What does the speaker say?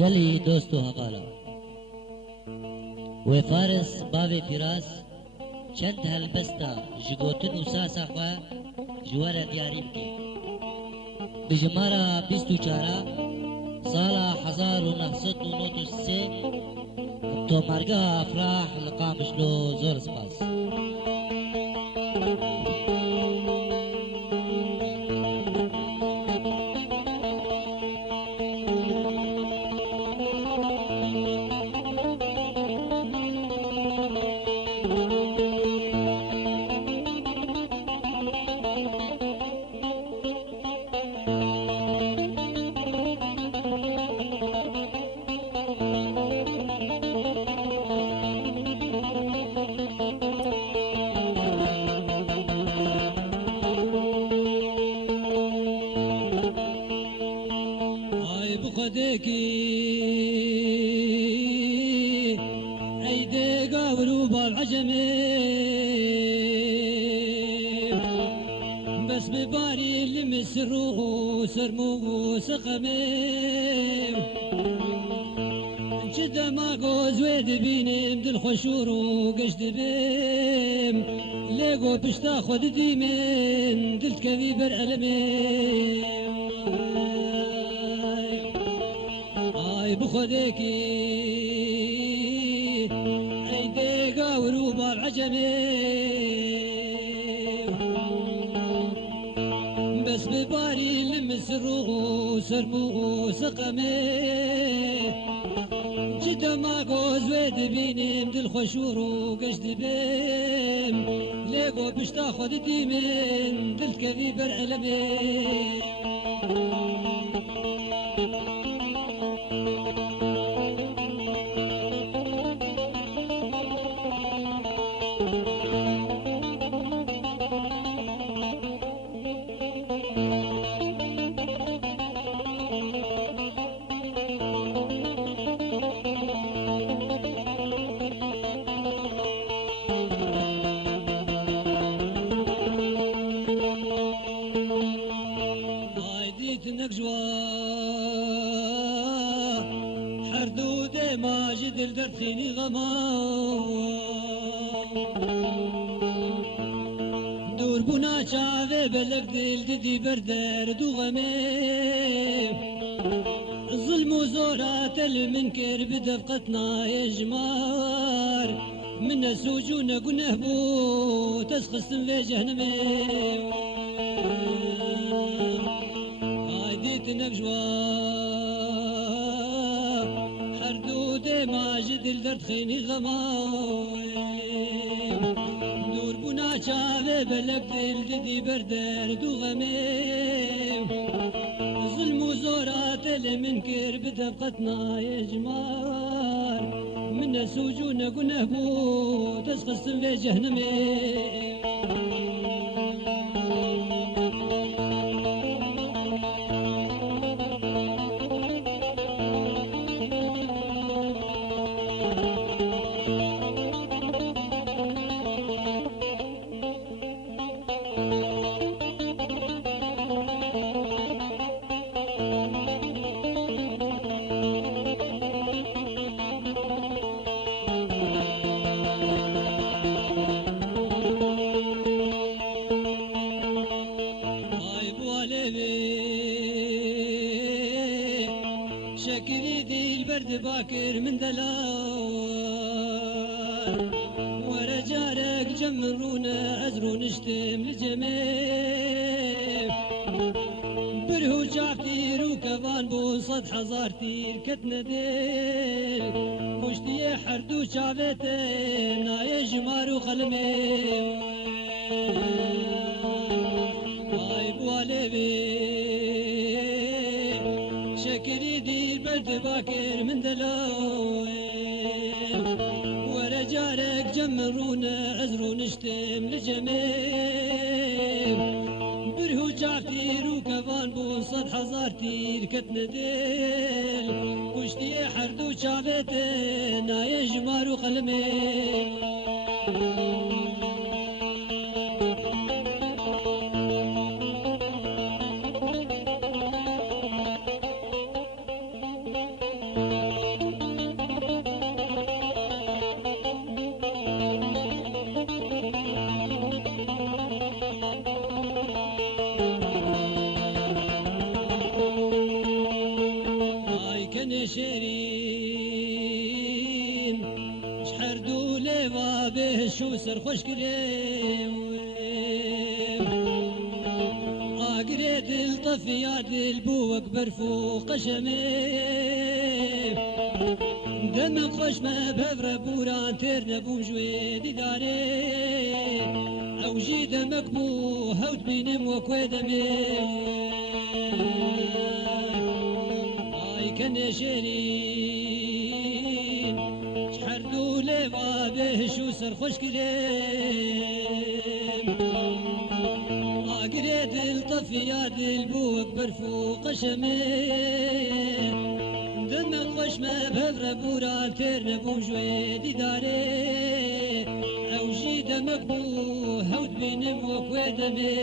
گلی دوست و هەواڵە وێ فارس باوێ پیراس چەند هەلبەستە ji gotin û sasa xwe ji we re diyarî bike bi jimara 24 sala 1993 tomargeha Afrah li Qamişlo zor spas. خدكي عيدي قابلوا بالعجمي بس بباري لمس الروح سرمو سقمي جدا ما قوز ويد بيني مدل خشور وقشد بيم ليقو بشتا خد ديمين دلت كبيبر ألمي بخدكي عيدي قاولوا بالعجمي بس بباري لمس الروح سرمو سقمي جدا ما قوز ويد بيني مدل خشور وقشد بيم ليقو بشتا خد ديمين دلت كبيبر علمي نقجوا حردود ماجد الدرخيني غما دور بنا شافي بلق دل دي بردر دو غمي ظلم وزورات المنكر بدفقتنا يجمار من السجون قنه بو تسخصن في جهنمي نقجوا حردود ماجد الدرد خيني غماوي دور بنا شافي بلق دل دي بردر دو غمي ظلم وزورات المنكر بدفقتنا يجمار من السجون قنه بو تسخصن في جهنمي شكري دي البرد باكر من دلال ورجارك جمرونا أزرون اشتم لجميل برهو جافتير وكفان بوصد حزارتير كتنا ديل مشتي حردو شافتين ناي جمار وخلمي هاي بوالي شكري دي البلد باكر من دلاوين ورجالك جمرونا عزرون اشتم لجميل برهو جعفتير وكفان بوصد حزارتير كتنا ديل وشتي حردو شافتين ناي جمار وخلمي شيرين شحر دولي وابه شو سرخوش كريم اقريد الطفيات البوك برفوق شمي دم خوش ما بفر بوران تير نبوم جويدي داري او جي دمك بو هود بينم وكوي دمي اي كان شيرين شحر دولي وابه شو سرخوش كريم اقريد الطفيات البوك برفوق شمي دم خوش ما بفر بوران تير نبوم جويدي داري او جي دمك بو هود بينم وكوي دمي